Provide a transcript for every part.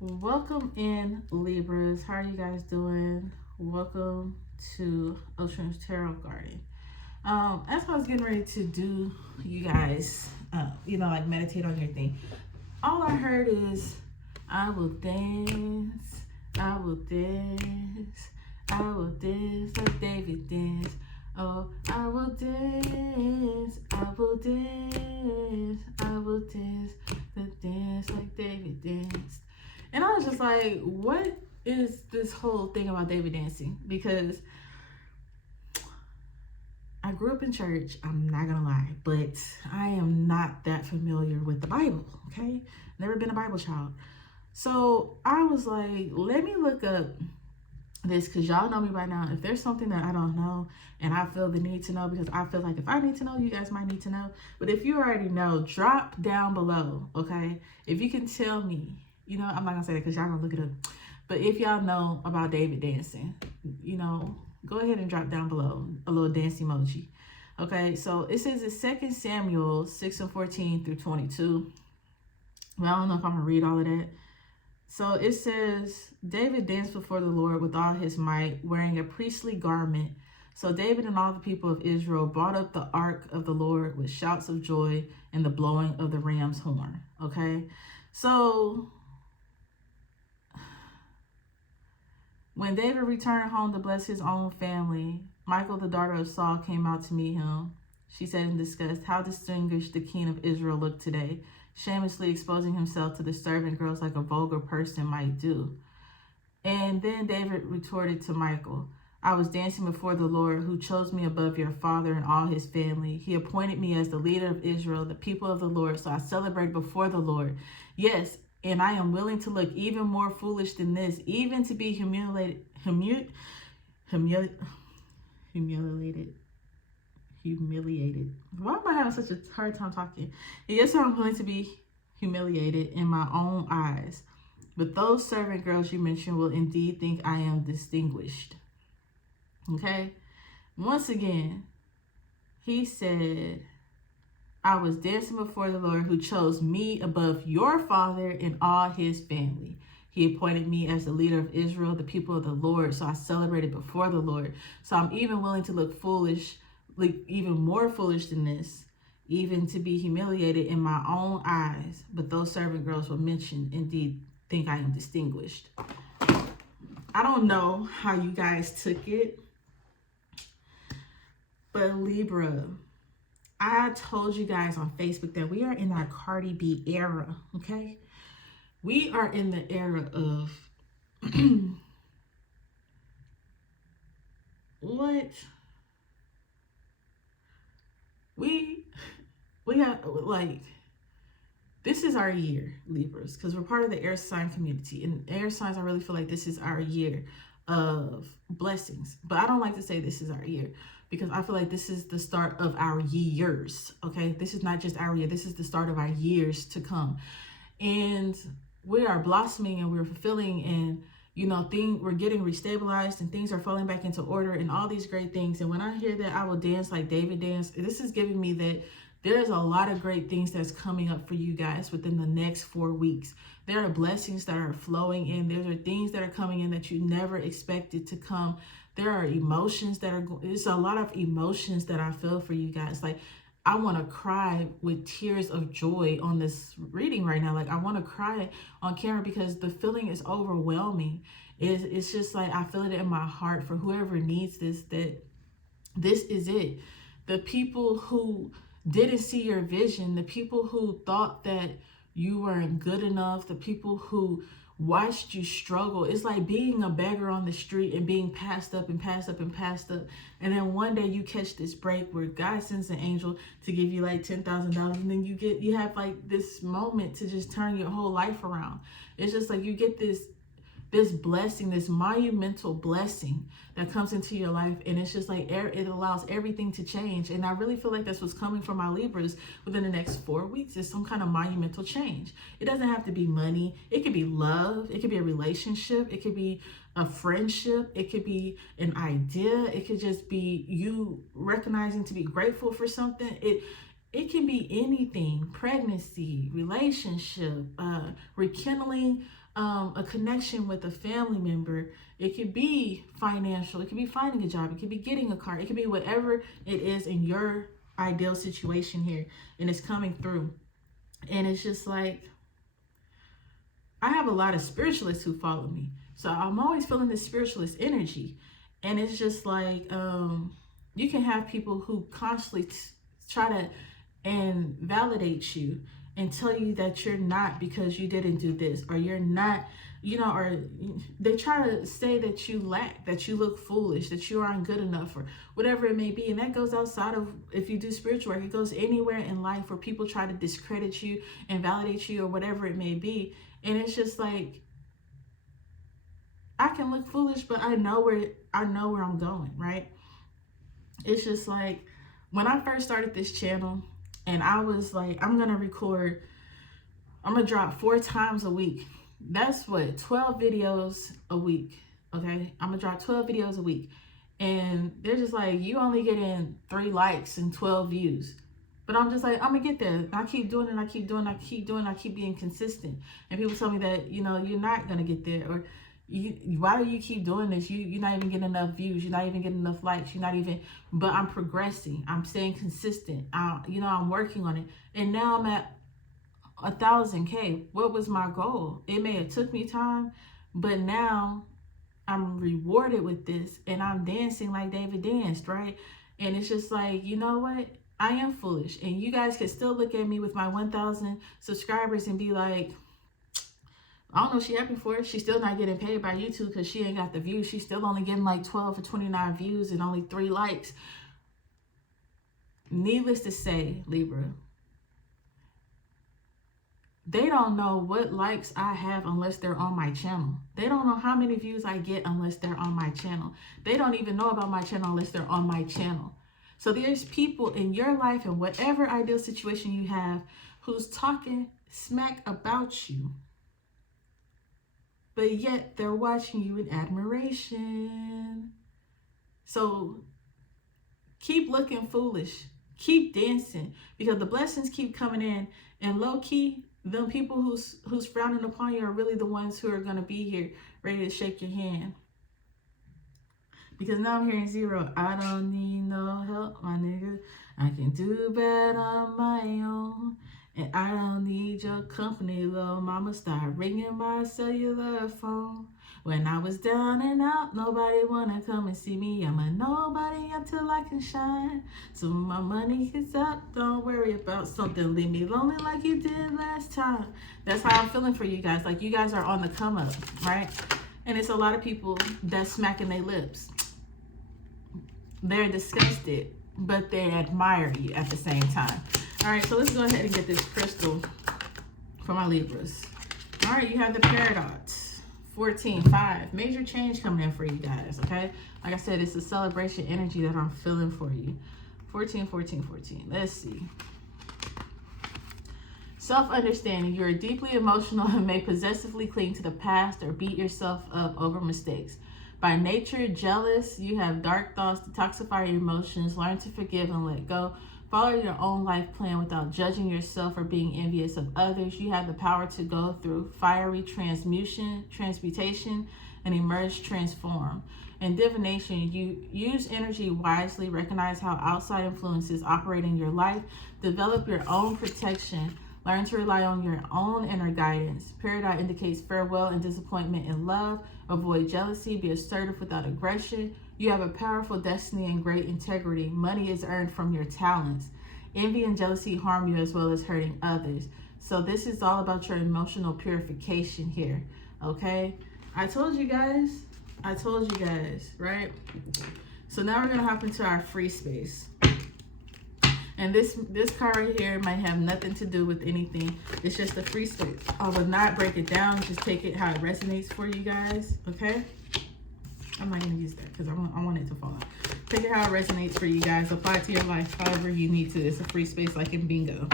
Welcome in, Libras. How are you guys doing? Welcome to Ocean's Tarot Garden. As I was getting ready to do, you guys, like meditate on your thing, all I heard is, I will dance, I will dance, I will dance like David danced. Oh, I will dance, I will dance, I will dance, the dance like David danced. And I was just like, what is this whole thing about David dancing? Because I grew up in church, I'm not gonna lie, but I am not that familiar with the Bible, okay? Never been a Bible child. So I was like, let me look up this, because y'all know me by now. If there's something that I don't know and I feel the need to know, because I feel like if I need to know, you guys might need to know. But if you already know, drop down below, okay? If you can tell me, I'm not gonna say that because y'all gonna look it up. But if y'all know about David dancing, go ahead and drop down below a little dance emoji. Okay, so it says in 2 Samuel 6:14 through 22. Well, I don't know if I'm gonna read all of that. So it says, David danced before the Lord with all his might, wearing a priestly garment. So David and all the people of Israel brought up the ark of the Lord with shouts of joy and the blowing of the ram's horn. Okay, so when David returned home to bless his own family, Michal, the daughter of Saul, came out to meet him. She said in disgust, "How distinguished the king of Israel looked today, shamelessly exposing himself to the servant girls like a vulgar person might do." And then David retorted to Michal, "I was dancing before the Lord, who chose me above your father and all his family. He appointed me as the leader of Israel, the people of the Lord, so I celebrate before the Lord. Yes, and I am willing to look even more foolish than this, even to be humiliated. Why am I having such a hard time talking? Yes, I'm going to be humiliated in my own eyes. But those servant girls you mentioned will indeed think I am distinguished." Okay? Once again, he said, "I was dancing before the Lord, who chose me above your father and all his family. He appointed me as the leader of Israel, the people of the Lord, so I celebrated before the Lord. So I'm even willing to look foolish, like even more foolish than this, even to be humiliated in my own eyes. But those servant girls will mention, indeed, think I am distinguished." I don't know how you guys took it, but Libra, I told you guys on Facebook that we are in our Cardi B era, okay? We are in the era of what? We have, like, this is our year, Libras, because we're part of the air sign community. And air signs, I really feel like this is our year of blessings. But I don't like to say this is our year, because I feel like this is the start of our years, okay? This is not just our year. This is the start of our years to come. And we are blossoming and we're fulfilling, and we're getting restabilized and things are falling back into order and all these great things. And when I hear that I will dance like David danced, this is giving me that there's a lot of great things that's coming up for you guys within the next 4 weeks. There are blessings that are flowing in. There are things that are coming in that you never expected to come. There are emotions that are, it's a lot of emotions that I feel for you guys. Like, I want to cry with tears of joy on this reading right now. Like, I want to cry on camera because the feeling is overwhelming. It's just like, I feel it in my heart for whoever needs this, that this is it. The people who didn't see your vision, the people who thought that you weren't good enough, the people who watched you struggle. It's like being a beggar on the street and being passed up and passed up and passed up. And then one day you catch this break where God sends an angel to give you like $10,000. And then you have like this moment to just turn your whole life around. It's just like you get this blessing, this monumental blessing that comes into your life, and it's just like it allows everything to change. And I really feel like that's what's coming from my Libras within the next 4 weeks, is some kind of monumental change. It doesn't have to be money. It could be love. It could be a relationship. It could be a friendship. It could be an idea. It could just be you recognizing to be grateful for something. It can be anything: pregnancy, relationship, rekindling a connection with a family member. It could be financial. It could be finding a job. It could be getting a car. It could be whatever it is in your ideal situation here. And it's coming through. And it's just like, I have a lot of spiritualists who follow me. So I'm always feeling this spiritualist energy. And it's just like, you can have people who constantly try to validate you and tell you that you're not because you didn't do this, or you're not, you know, or they try to say that you lack, that you look foolish, that you aren't good enough, or whatever it may be. And that goes outside of, if you do spiritual work, it goes anywhere in life where people try to discredit you and validate you or whatever it may be. And it's just like, I can look foolish, but I know where I'm going, right? It's just like, when I first started this channel, and I was like, I'm going to drop 4 times a week. That's what, 12 videos a week. Okay. I'm going to drop 12 videos a week. And they're just like, you only get in 3 likes and 12 views. But I'm just like, I'm going to get there. I keep doing it. I keep being consistent. And people tell me that, you know, you're not going to get there. Or why do you keep doing this? You're not even getting enough views. You're not even getting enough likes. You're not even, but I'm progressing. I'm staying consistent. I'm working on it. And now I'm at 1,000K. What was my goal? It may have took me time, but now I'm rewarded with this, and I'm dancing like David danced, right? And it's just like, you know what? I am foolish. And you guys can still look at me with my 1,000 subscribers and be like, I don't know, she happy for it. She's still not getting paid by YouTube because she ain't got the views. She's still only getting like 12 or 29 views and only 3 likes. Needless to say, Libra, they don't know what likes I have unless they're on my channel. They don't know how many views I get unless they're on my channel. They don't even know about my channel unless they're on my channel. So there's people in your life and whatever ideal situation you have who's talking smack about you, but yet they're watching you in admiration. So keep looking foolish. Keep dancing, because the blessings keep coming in. And low key, them people who's frowning upon you are really the ones who are going to be here ready to shake your hand. Because now I'm hearing 0. I don't need no help, my nigga. I can do bad on my own. And I don't need your company, little mama. Start ringing my cellular phone. When I was down and out, nobody wanna come and see me. I'm a nobody until I can shine. So when my money is up, don't worry about something. Leave me lonely like you did last time. That's how I'm feeling for you guys. Like, you guys are on the come up, right? And it's a lot of people that's smacking their lips. They're disgusted, but they admire you at the same time. All right, so let's go ahead and get this crystal for my Libras. All right, you have the paradox. 14-5. Major change coming in for you guys, okay? Like I said, it's a celebration energy that I'm feeling for you. 14. Let's see. Self-understanding. You are deeply emotional and may possessively cling to the past or beat yourself up over mistakes. By nature, jealous, you have dark thoughts, detoxify your emotions, learn to forgive and let go. Follow your own life plan without judging yourself or being envious of others. You have the power to go through fiery transmutation, and emerge transformed. In divination, you use energy wisely, recognize how outside influences operate in your life, develop your own protection, learn to rely on your own inner guidance. Paradise indicates farewell and disappointment in love. Avoid jealousy, be assertive without aggression. You have a powerful destiny and great integrity. Money is earned from your talents. Envy and jealousy harm you as well as hurting others. So this is all about your emotional purification here, okay? I told you guys, right? So now we're going to hop into our free space. And this card right here might have nothing to do with anything. It's just a free space. I will not break it down. Just take it how it resonates for you guys, okay? I'm not going to use that because I want it to fall out. Take it how it resonates for you guys. Apply it to your life however you need to. It's a free space like in bingo.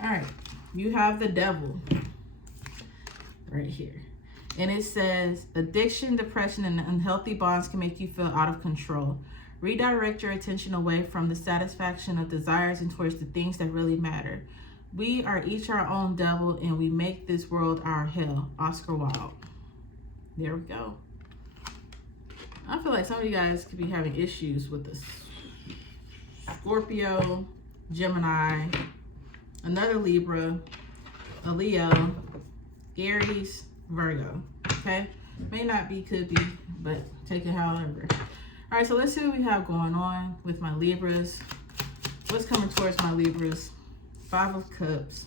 All right. You have the devil right here. And it says, addiction, depression, and unhealthy bonds can make you feel out of control. Redirect your attention away from the satisfaction of desires and towards the things that really matter. We are each our own devil and we make this world our hell. Oscar Wilde. There we go. I feel like some of you guys could be having issues with this. Scorpio, Gemini, another Libra, a Leo, Aries, Virgo. Okay? May not be, could be, but take it however. All right, so let's see what we have going on with my Libras. What's coming towards my Libras? 5 of Cups,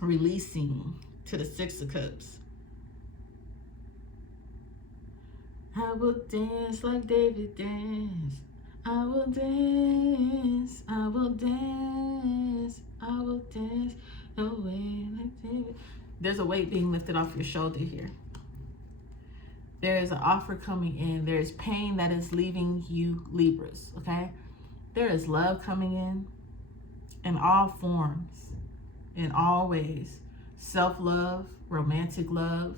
releasing to the 6 of Cups. I will dance like David danced. I will dance, I will dance, I will dance the way like David. There's a weight being lifted off your shoulder here. There is an offer coming in. There is pain that is leaving you, Libras, okay? There is love coming in all forms, in all ways. Self-love, romantic love,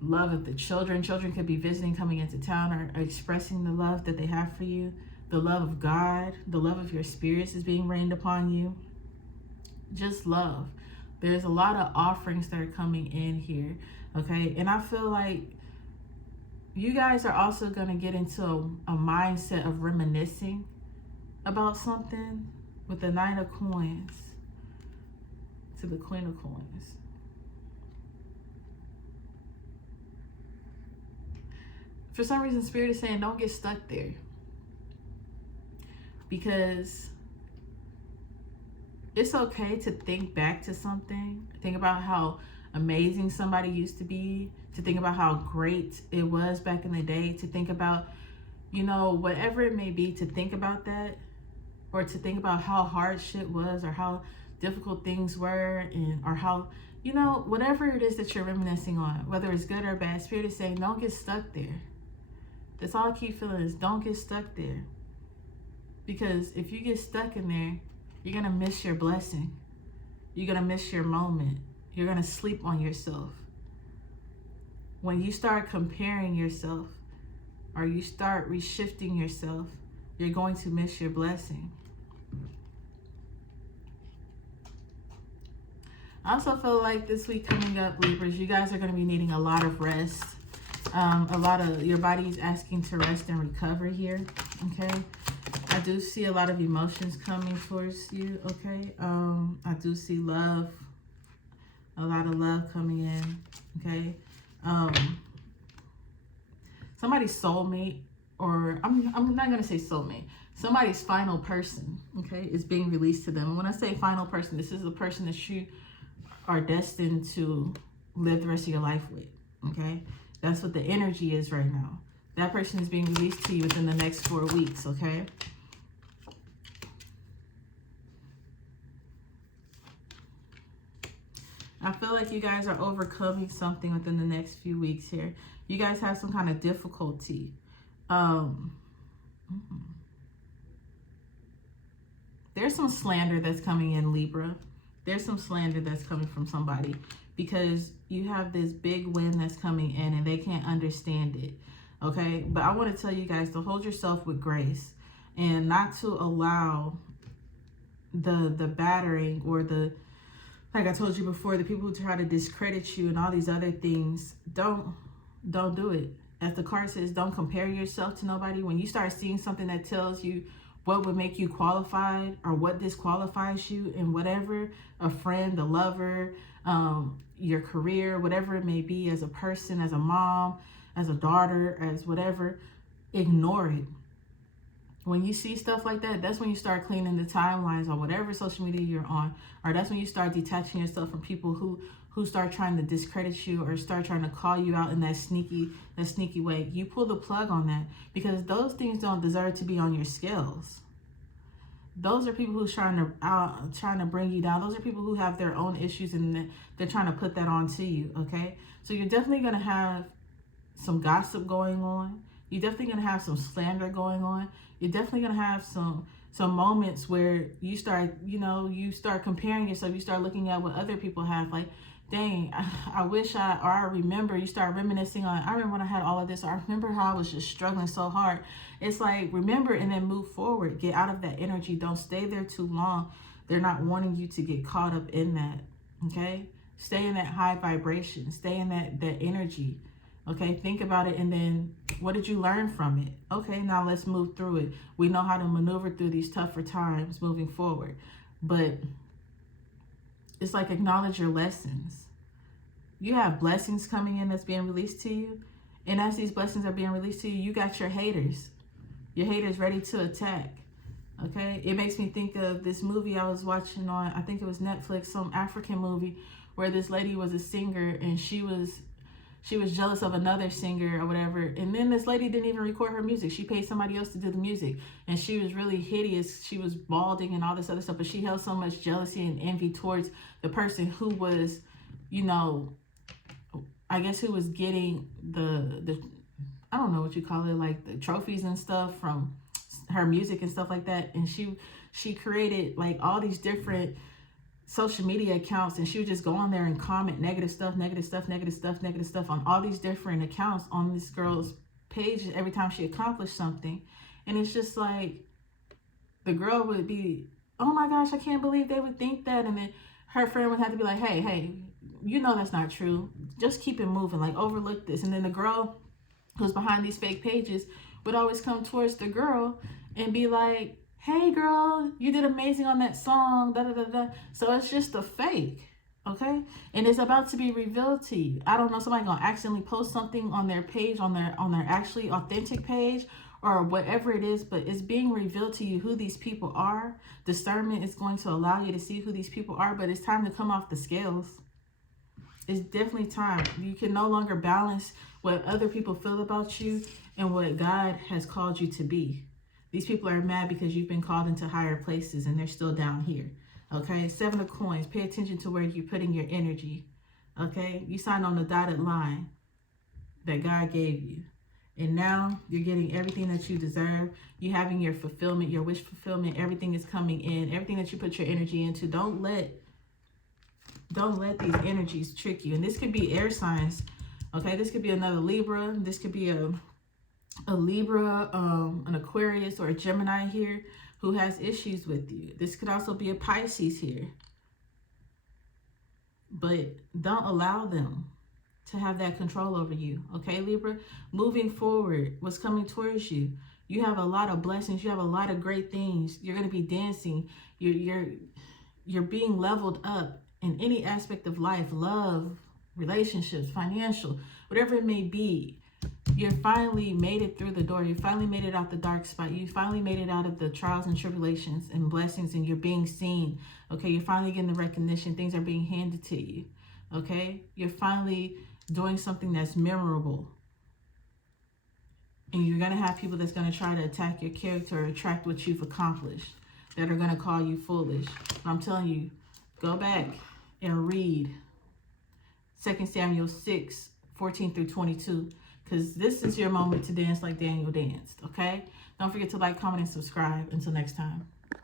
love of the children. Children could be visiting, coming into town, or expressing the love that they have for you. The love of God, the love of your spirits is being rained upon you. Just love. There's a lot of offerings that are coming in here, okay? And I feel like you guys are also going to get into a mindset of reminiscing about something with the 9 of Coins to the Queen of Coins. For some reason, Spirit is saying don't get stuck there. Because it's okay to think back to something. Think about how amazing somebody used to be. To think about how great it was back in the day. To think about, you know, whatever it may be, to think about that. Or to think about how hard shit was, or how difficult things were, and or how, you know, whatever it is that you're reminiscing on, whether it's good or bad, Spirit is saying don't get stuck there. That's all I keep feeling is don't get stuck there. Because if you get stuck in there, you're going to miss your blessing. You're going to miss your moment. You're going to sleep on yourself. When you start comparing yourself, or you start reshifting yourself, you're going to miss your blessing. I also feel like this week coming up, Libras, you guys are going to be needing a lot of rest. A lot of your body's asking to rest and recover here, okay? I do see a lot of emotions coming towards you, okay? I do see love, a lot of love coming in, okay? Somebody's soulmate, or I'm not going to say soulmate, somebody's final person, okay, is being released to them. And when I say final person, this is the person that you are destined to live the rest of your life with, okay? That's what the energy is right now. That person is being released to you within the next 4 weeks, okay? I feel like you guys are overcoming something within the next few weeks here. You guys have some kind of difficulty. There's some slander that's coming in, Libra. There's some slander that's coming from somebody, because you have this big win that's coming in and they can't understand it, okay? But I want to tell you guys to hold yourself with grace and not to allow the battering or the, like I told you before, the people who try to discredit you and all these other things. Don't do it. As the card says, don't compare yourself to nobody. When you start seeing something that tells you what would make you qualified or what disqualifies you in whatever, a friend, a lover, your career, whatever it may be, as a person, as a mom, as a daughter, as whatever, ignore it. When you see stuff like that, that's when you start cleaning the timelines on whatever social media you're on, or that's when you start detaching yourself from people who start trying to discredit you or start trying to call you out in that sneaky way. You pull the plug on that, because those things don't deserve to be on your scales. Those are people who's trying to bring you down. Those are people who have their own issues and they're trying to put that onto you, okay? So you're definitely going to have some gossip going on. You're definitely going to have some slander going on. You're definitely going to have some moments where you start, you start comparing yourself. You start looking at what other people have, like, dang, I wish I remember. You start reminiscing on, I remember when I had all of this. I remember how I was just struggling so hard. It's like, remember and then move forward. Get out of that energy. Don't stay there too long. They're not wanting you to get caught up in that, okay? Stay in that high vibration. Stay in that energy, okay? Think about it, and then what did you learn from it? Okay, now let's move through it. We know how to maneuver through these tougher times moving forward, but it's like acknowledge your lessons. You have blessings coming in that's being released to you, and as these blessings are being released to you, you got your haters. Your haters ready to attack. Okay, it makes me think of this movie I was watching on, I think it was Netflix, some African movie where this lady was a singer and she was jealous of another singer or whatever. And then this lady didn't even record her music. She paid somebody else to do the music. And she was really hideous. She was balding and all this other stuff. But she held so much jealousy and envy towards the person who was, you know, I guess who was getting the I don't know what you call it, like the trophies and stuff from her music and stuff like that. And she created like all these different social media accounts, and she would just go on there and comment negative stuff on all these different accounts on this girl's page every time she accomplished something. And it's just like the girl would be, oh my gosh, I can't believe they would think that. And then her friend would have to be like, hey, you know that's not true, just keep it moving, like overlook this. And then the girl who's behind these fake pages would always come towards the girl and be like, hey girl, you did amazing on that song, da da da da. So it's just a fake, okay? And it's about to be revealed to you. I don't know, somebody gonna accidentally post something on their page, on their actually authentic page or whatever it is, but it's being revealed to you who these people are. Discernment is going to allow you to see who these people are, but it's time to come off the scales. It's definitely time. You can no longer balance what other people feel about you and what God has called you to be. These people are mad because you've been called into higher places and they're still down here. Okay, 7 of Coins. Pay attention to where you're putting your energy. Okay, you signed on the dotted line that God gave you. And now you're getting everything that you deserve. You're having your fulfillment, your wish fulfillment. Everything is coming in. Everything that you put your energy into. Don't let these energies trick you. And this could be air signs. Okay, this could be another Libra. This could be a Libra, an Aquarius, or a Gemini here who has issues with you. This could also be a Pisces here. But don't allow them to have that control over you. Okay, Libra? Moving forward, what's coming towards you? You have a lot of blessings. You have a lot of great things. You're going to be dancing. You're being leveled up in any aspect of life, love, relationships, financial, whatever it may be. You finally made it through the door. You finally made it out the dark spot. You finally made it out of the trials and tribulations and blessings, and you're being seen. Okay, you're finally getting the recognition. Things are being handed to you. Okay, you're finally doing something that's memorable. And you're going to have people that's going to try to attack your character or attract what you've accomplished, that are going to call you foolish. I'm telling you, go back and read 2 Samuel 6, 14 through 22. Because this is your moment to dance like Daniel danced, okay? Don't forget to like, comment, and subscribe. Until next time.